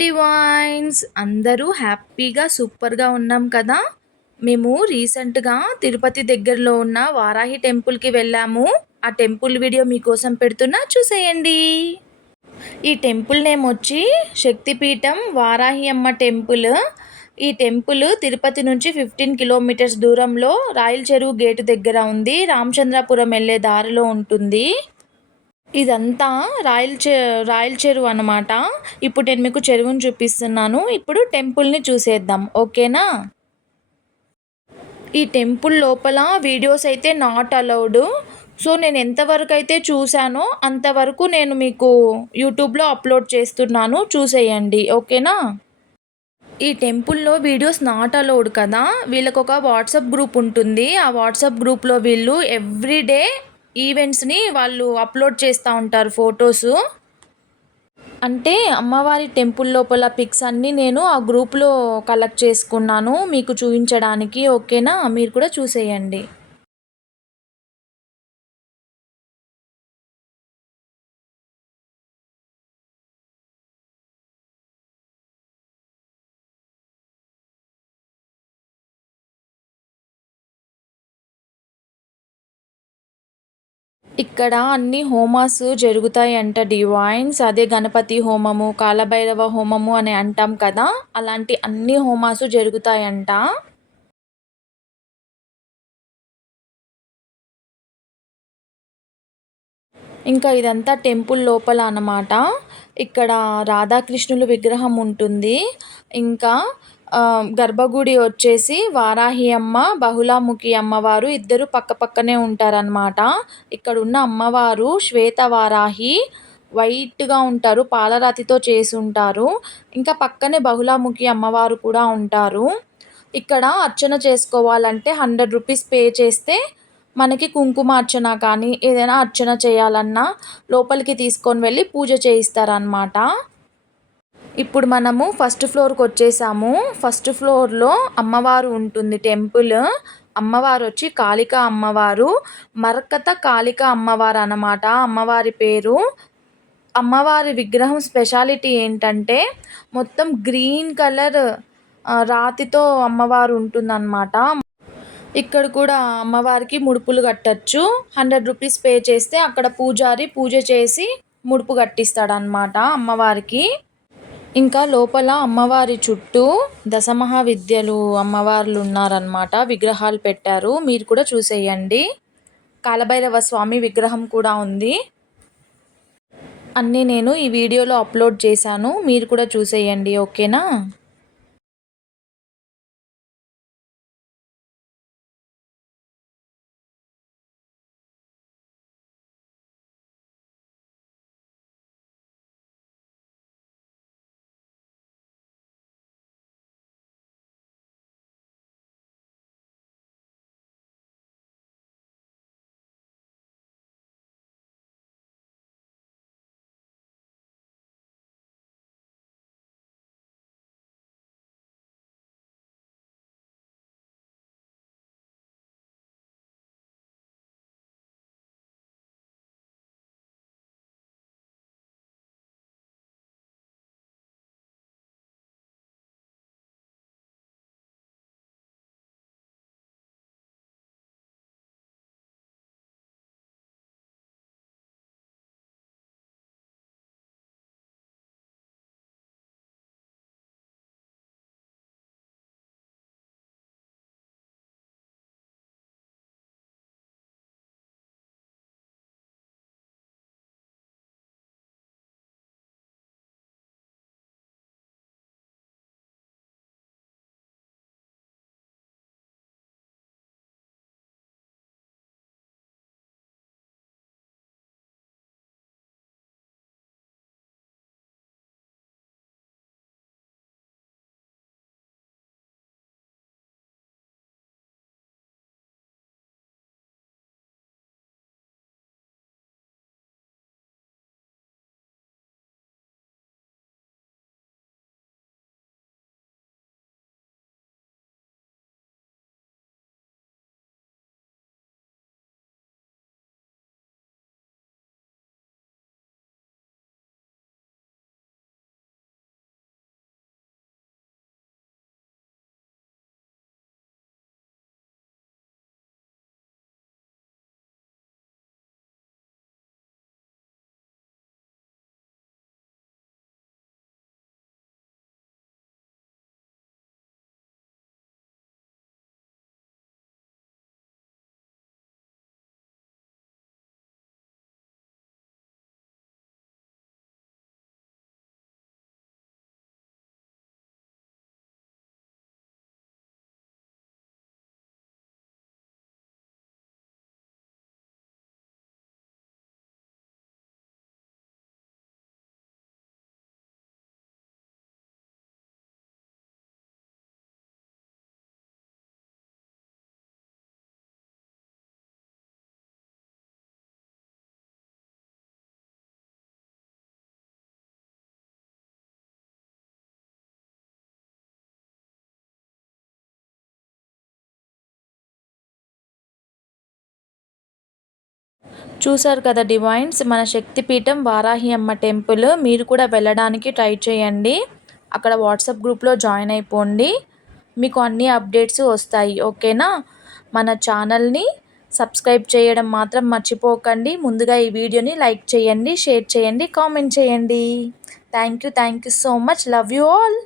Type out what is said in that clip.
Divines అందరూ హ్యాపీగా సూపర్గా ఉన్నాం కదా. మేము రీసెంట్గా తిరుపతి దగ్గరలో ఉన్న వారాహి టెంపుల్కి వెళ్ళాము. ఆ టెంపుల్ వీడియో మీకోసం పెడుతున్నా, చూసేయండి. ఈ టెంపుల్ నేమ్ వచ్చి శక్తిపీఠం వారాహి అమ్మ టెంపుల్. ఈ టెంపుల్ తిరుపతి నుంచి 15 కిలోమీటర్స్ దూరంలో రాయల చెరువు గేటు దగ్గర ఉంది. రామచంద్రాపురం వెళ్ళే దారిలో ఉంటుంది. ఇదంతా రాయల చెరువు అనమాట. ఇప్పుడు నేను మీకు చెరువుని చూపిస్తున్నాను. ఇప్పుడు టెంపుల్ని చూసేద్దాం, ఓకేనా. ఈ టెంపుల్ లోపల వీడియోస్ అయితే నాట్ అలౌడ్. సో నేను ఎంతవరకు అయితే చూశానో అంతవరకు నేను మీకు యూట్యూబ్లో అప్లోడ్ చేస్తున్నాను, చూసేయండి, ఓకేనా. ఈ టెంపుల్లో వీడియోస్ నాట్ అలౌడ్ కదా. వీళ్ళకి ఒక వాట్సాప్ గ్రూప్ ఉంటుంది. ఆ వాట్సాప్ గ్రూప్లో వీళ్ళు ఎవ్రీడే ఈవెంట్స్ని వాళ్ళు అప్లోడ్ చేస్తూ ఉంటారు, ఫొటోసు. అంటే అమ్మవారి టెంపుల్ లోపల పిక్స్ అన్నీ నేను ఆ గ్రూప్లో కలెక్ట్ చేసుకున్నాను మీకు చూపించడానికి, ఓకేనా. మీరు కూడా చూసేయండి. ఇక్కడ అన్ని హోమాస్ జరుగుతాయంట డివైన్స్. అదే గణపతి హోమము, కాలభైరవ హోమము అని అంటాం కదా, అలాంటి అన్ని హోమాసు జరుగుతాయంట. ఇంకా ఇదంతా టెంపుల్ లోపల అన్నమాట. ఇక్కడ రాధాకృష్ణుల విగ్రహం ఉంటుంది. ఇంకా గర్భగుడి వచ్చేసి వారాహి అమ్మ, బహుళాముఖి అమ్మవారు ఇద్దరు పక్క పక్కనే ఉంటారనమాట. ఇక్కడ ఉన్న అమ్మవారు శ్వేత వారాహి, వైట్గా ఉంటారు, పాలరాతితో చేసి ఉంటారు. ఇంకా పక్కనే బహుళాముఖి అమ్మవారు కూడా ఉంటారు. ఇక్కడ అర్చన చేసుకోవాలంటే 100 రూపీస్ పే చేస్తే మనకి కుంకుమార్చన కానీ ఏదైనా అర్చన చేయాలన్నా లోపలికి తీసుకొని వెళ్ళి పూజ చేయిస్తారనమాట. ఇప్పుడు మనము ఫస్ట్ ఫ్లోర్కి వచ్చేసాము. ఫస్ట్ ఫ్లోర్లో అమ్మవారు ఉంటుంది టెంపుల్. అమ్మవారు వచ్చి కాళికా అమ్మవారు, మరకత కాళికా అమ్మవారు అన్నమాట అమ్మవారి పేరు. అమ్మవారి విగ్రహం స్పెషాలిటీ ఏంటంటే మొత్తం గ్రీన్ కలర్ రాతితో అమ్మవారు ఉంటుందన్నమాట. ఇక్కడ కూడా అమ్మవారికి ముడుపులు కట్టచ్చు. 100 రూపీస్ పే చేస్తే అక్కడ పూజారి పూజ చేసి ముడుపు కట్టిస్తాడనమాట అమ్మవారికి. ఇంకా లోపల అమ్మవారి చుట్టూ దశమహావిద్యలు అమ్మవార్లు ఉన్నారనమాట, విగ్రహాలు పెట్టారు, మీరు కూడా చూసేయండి. కాలభైరవ స్వామి విగ్రహం కూడా ఉంది. అన్నీ నేను ఈ వీడియోలో అప్లోడ్ చేశాను, మీరు కూడా చూసేయండి, ఓకేనా. చూసారు కదా డివైన్స్, మన శక్తిపీఠం వారాహి అమ్మ టెంపుల్. మీరు కూడా వెళ్ళడానికి ట్రై చేయండి. అక్కడ వాట్సాప్ గ్రూప్లో జాయిన్ అయిపోండి, మీకు అన్ని అప్డేట్స్ వస్తాయి. ఓకేనా? మన ఛానల్ని సబ్స్క్రైబ్ చేయడం మాత్రం మర్చిపోకండి. ముందుగా ఈ వీడియోని లైక్ చేయండి, షేర్ చేయండి, కామెంట్ చేయండి. Thank you so much. Love you all.